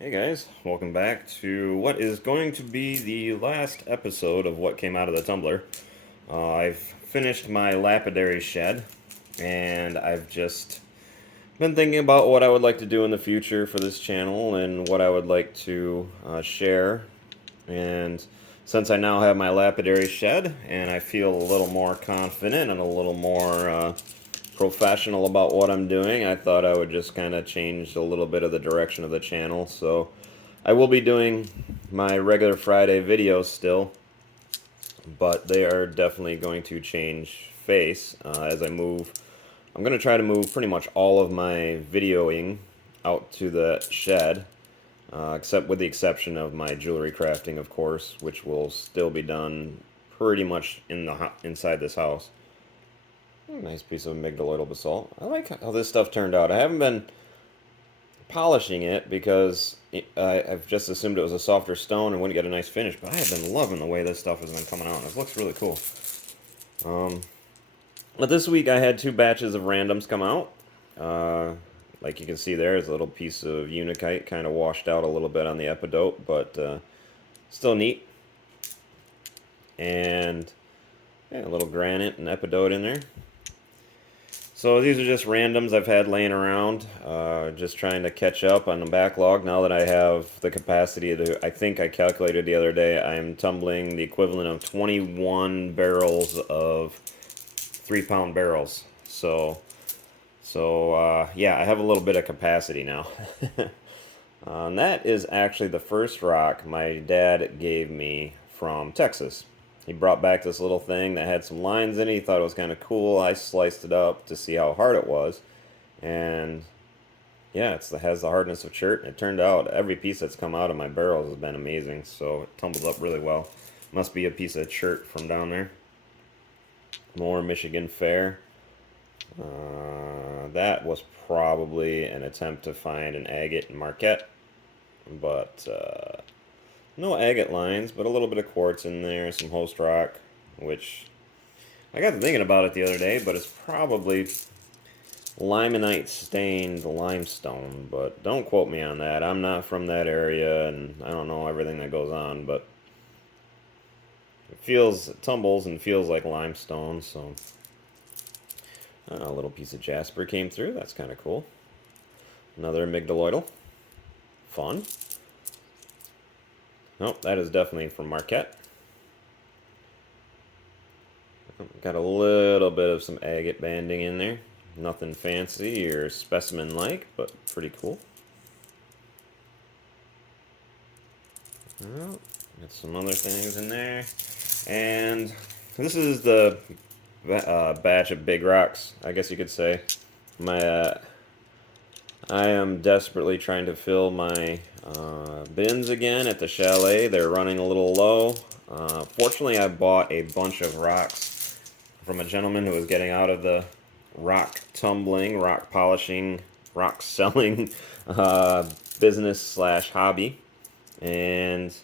Hey guys, welcome back to what is going to be the last episode of what came out of the tumbler. I've finished my lapidary shed, and I've just been thinking about what I would like to do in the future for this channel and what I would like to share. And since I now have my lapidary shed and I feel a little more confident and a little more professional about what I'm doing, I thought I would just kind of change a little bit of the direction of the channel. So I will be doing my regular Friday videos still, but they are definitely going to change face as I move. I'm going to try to move pretty much all of my videoing out to the shed, except with the exception of my jewelry crafting, of course, which will still be done pretty much inside this house. Nice piece of amygdaloidal basalt. I like how this stuff turned out. I haven't been polishing it because I've just assumed it was a softer stone and wouldn't get a nice finish, but I have been loving the way this stuff has been coming out. This looks really cool. But this week I had two batches of randoms come out. Like you can see there's a little piece of unakite kind of washed out a little bit on the epidote, but still neat. And yeah, a little granite and epidote in there. So these are just randoms I've had laying around, just trying to catch up on the backlog now that I have the capacity to, I think I calculated the other day, I'm tumbling the equivalent of 21 barrels of 3-pound barrels. So yeah, I have a little bit of capacity now. And that is actually the first rock my dad gave me from Texas. He brought back this little thing that had some lines in it. He thought it was kind of cool. I sliced it up to see how hard it was. And yeah, it has the hardness of chert. It turned out every piece that's come out of my barrels has been amazing. So it tumbled up really well. Must be a piece of chert from down there. More Michigan Fair. That was probably an attempt to find an agate and Marquette. But no agate lines, but a little bit of quartz in there, some host rock, which I got to thinking about it the other day, but it's probably limonite stained limestone, but don't quote me on that. I'm not from that area, and I don't know everything that goes on, but it tumbles and feels like limestone, so a little piece of jasper came through. That's kind of cool. Another amygdaloidal. Fun. Nope, that is definitely from Marquette. Got a little bit of some agate banding in there. Nothing fancy or specimen-like, but pretty cool. Well, got some other things in there. And this is the batch of big rocks, I guess you could say. I am desperately trying to fill my bins again at the chalet. They're running a little low. Fortunately, I bought a bunch of rocks from a gentleman who was getting out of the rock tumbling, rock polishing, rock selling business slash hobby. And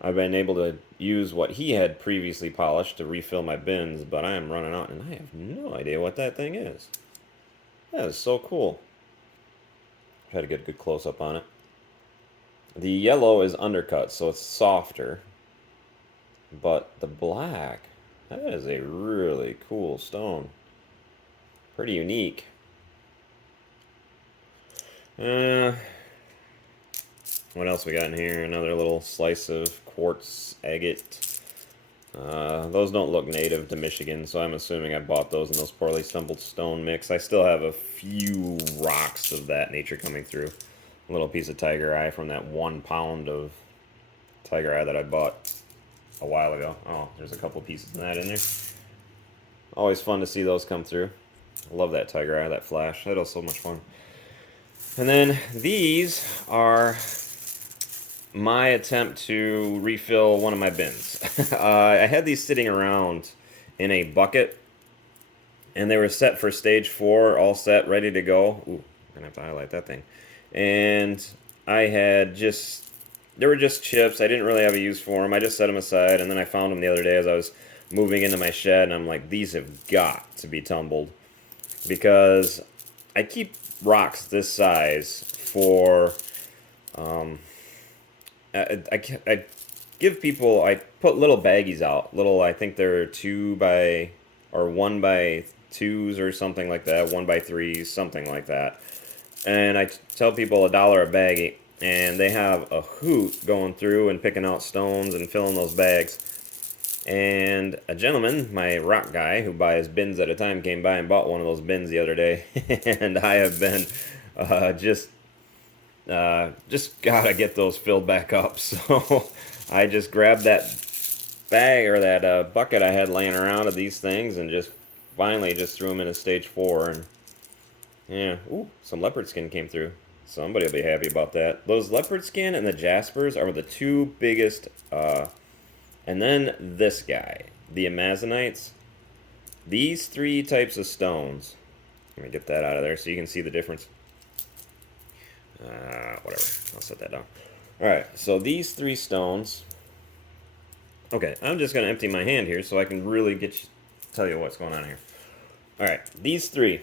I've been able to use what he had previously polished to refill my bins, but I am running out and I have no idea what that thing is. That is so cool. Try to get a good close up on it. The yellow is undercut, so it's softer. But the black, that is a really cool stone. Pretty unique. What else we got in here? Another little slice of quartz agate. Those don't look native to Michigan, so I'm assuming I bought those in those poorly stumbled stone mix. I still have a few rocks of that nature coming through. A little piece of tiger eye from that 1 pound of tiger eye that I bought a while ago. Oh, there's a couple pieces of that in there. Always fun to see those come through. I love that tiger eye, that flash. That was so much fun. And then these are my attempt to refill one of my bins. I had these sitting around in a bucket, and they were set for stage 4, all set, ready to go. Ooh, I'm gonna have to highlight that thing. And I had they were just chips. I didn't really have a use for them. I just set them aside, and then I found them the other day as I was moving into my shed, and I'm like, these have got to be tumbled, because I keep rocks this size for I give people, I put little baggies out. Little, I think they're 2 by, or 1 by 2s or something like that. 1 by 3s, something like that. And I tell people $1 a baggie. And they have a hoot going through and picking out stones and filling those bags. And a gentleman, my rock guy, who buys bins at a time, came by and bought one of those bins the other day. And I have been uh, just just gotta get those filled back up. So I just grabbed that bag or that bucket I had laying around of these things and just finally just threw them in a stage 4. And yeah, ooh, some leopard skin came through. Somebody will be happy about that. Those leopard skin and the jaspers are the two biggest. And then this guy, the amazonites. These 3 types of stones. Let me get that out of there so you can see the difference. Whatever. I'll set that down. Alright, so these 3 stones. Okay, I'm just going to empty my hand here so I can really tell you what's going on here. Alright, these 3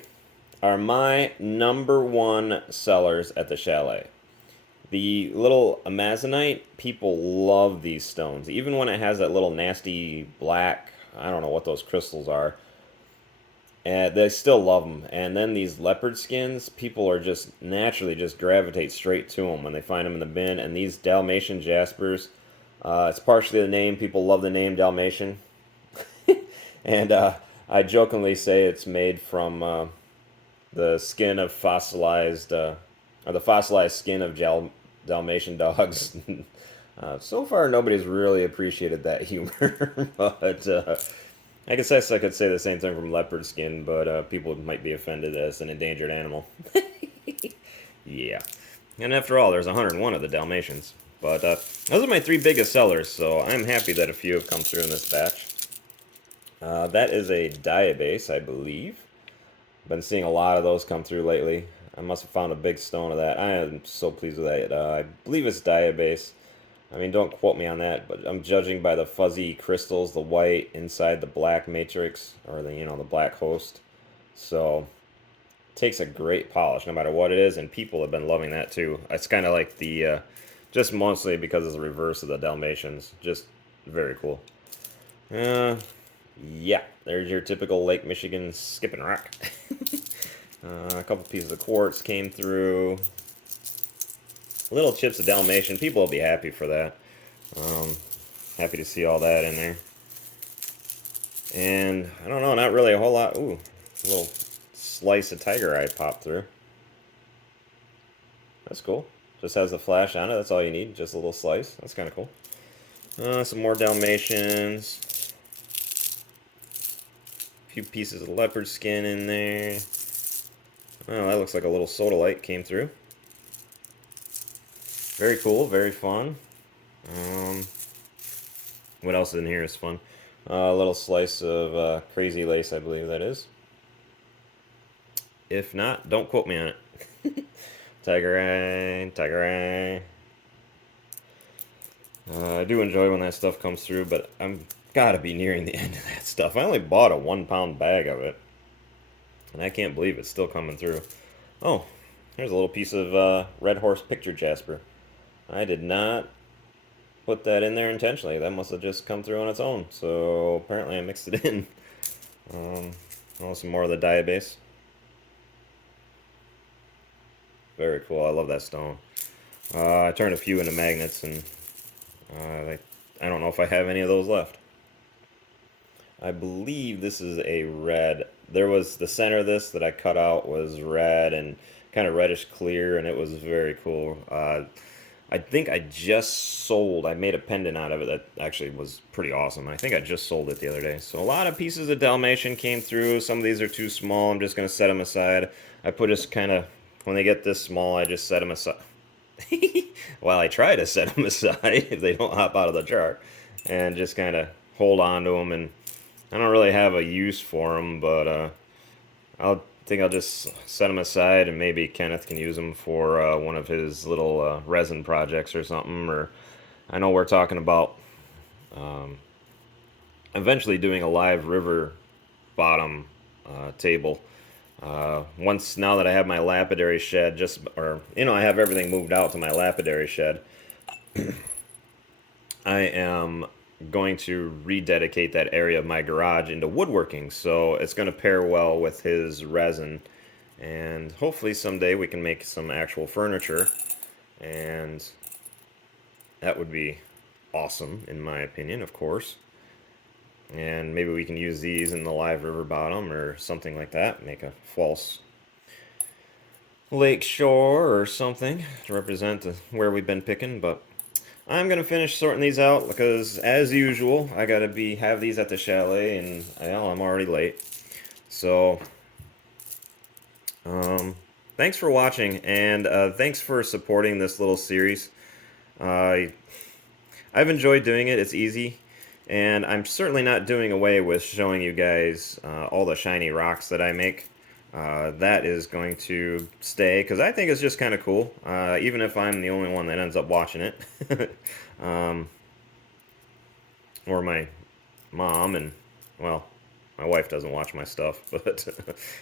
are my #1 sellers at the chalet. The little amazonite, people love these stones. Even when it has that little nasty black, I don't know what those crystals are. And they still love them. And then these leopard skins, people are just naturally just gravitate straight to them when they find them in the bin. And these Dalmatian jaspers, it's partially the name. People love the name Dalmatian. And I jokingly say it's made from the skin of fossilized, or the fossilized skin of Dalmatian dogs. So far, nobody's really appreciated that humor. But I guess I could say the same thing from leopard skin, but people might be offended as an endangered animal. Yeah. And after all, there's 101 of the Dalmatians. But those are my 3 biggest sellers, so I'm happy that a few have come through in this batch. That is a diabase, I believe. Been seeing a lot of those come through lately. I must have found a big stone of that. I am so pleased with that. I believe it's diabase. I mean, don't quote me on that, but I'm judging by the fuzzy crystals, the white inside the black matrix, or the black host. So, it takes a great polish, no matter what it is, and people have been loving that too. It's kind of like just mostly because it's the reverse of the Dalmatians. Just very cool. Yeah, there's your typical Lake Michigan skipping rock. A couple pieces of quartz came through. Little chips of Dalmatian. People will be happy for that. Happy to see all that in there. And, I don't know, not really a whole lot. Ooh, a little slice of tiger eye popped through. That's cool. Just has the flash on it. That's all you need. Just a little slice. That's kind of cool. Some more Dalmatians. A few pieces of leopard skin in there. Oh, that looks like a little sodalite came through. Very cool, very fun. What else in here is fun? A little slice of crazy lace, I believe that is. If not, don't quote me on it. Tiger eye, tiger eye. I do enjoy when that stuff comes through, but I'm gotta be nearing the end of that stuff. I only bought a 1-pound bag of it, and I can't believe it's still coming through. Oh, here's a little piece of Red Horse Picture Jasper. I did not put that in there intentionally. That must have just come through on its own. So apparently I mixed it in. Some more of the diabase. Very cool. I love that stone. I turned a few into magnets, and I don't know if I have any of those left. I believe this is a red. There was the center of this that I cut out was red and kind of reddish clear, and it was very cool. I think I made a pendant out of it that actually was pretty awesome. I think I just sold it the other day. So a lot of pieces of Dalmatian came through. Some of these are too small. I'm just going to set them aside. When they get this small, I just set them aside. Well, I try to set them aside if they don't hop out of the jar. And just kind of hold on to them. And I don't really have a use for them, but I'll just set them aside, and maybe Kenneth can use them for one of his little resin projects or something. Or I know we're talking about eventually doing a live river bottom table Now that I have my lapidary shed, I have everything moved out to my lapidary shed, I am going to rededicate that area of my garage into woodworking. So it's going to pair well with his resin. And hopefully someday we can make some actual furniture. And that would be awesome, in my opinion, of course. And maybe we can use these in the live river bottom or something like that. Make a false lake shore or something to represent where we've been picking. But I'm gonna finish sorting these out because, as usual, I gotta have these at the chalet, and I'm already late. So, thanks for watching, and thanks for supporting this little series. I've enjoyed doing it. It's easy, and I'm certainly not doing away with showing you guys all the shiny rocks that I make. That is going to stay because I think it's just kind of cool, even if I'm the only one that ends up watching it. Or my mom, and, well, my wife doesn't watch my stuff, but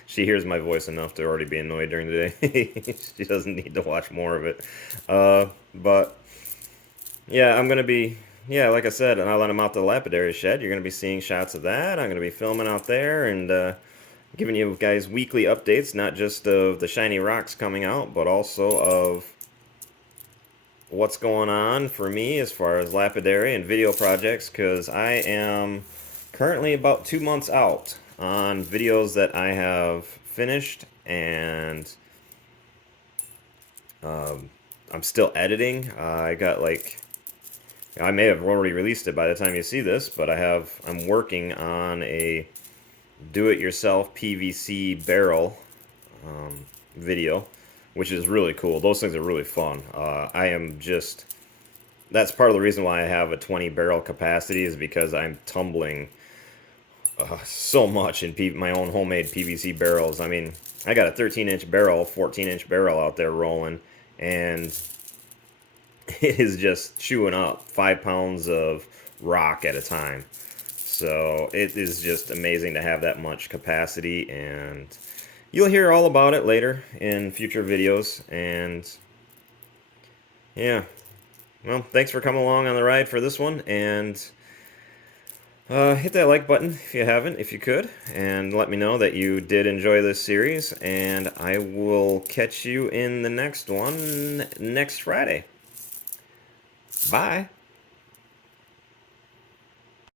she hears my voice enough to already be annoyed during the day. She doesn't need to watch more of it. But, yeah, I'm going to be, yeah, like I said, and I'll let him out the lapidary shed. You're going to be seeing shots of that. I'm going to be filming out there and giving you guys weekly updates, not just of the shiny rocks coming out, but also of what's going on for me as far as lapidary and video projects, because I am currently about 2 months out on videos that I have finished, and I'm still editing. I may have already released it by the time you see this, but I'm working on a do-it-yourself PVC barrel video, which is really cool. Those things are really fun. That's part of the reason why I have a 20 barrel capacity, is because I'm tumbling so much in my own homemade PVC barrels. I mean, I got a 13-inch barrel, 14-inch barrel out there rolling, and it is just chewing up 5 pounds of rock at a time. So it is just amazing to have that much capacity, and you'll hear all about it later in future videos. And yeah, well, thanks for coming along on the ride for this one, and hit that like button if you haven't, if you could, and let me know that you did enjoy this series, and I will catch you in the next one next Friday. Bye.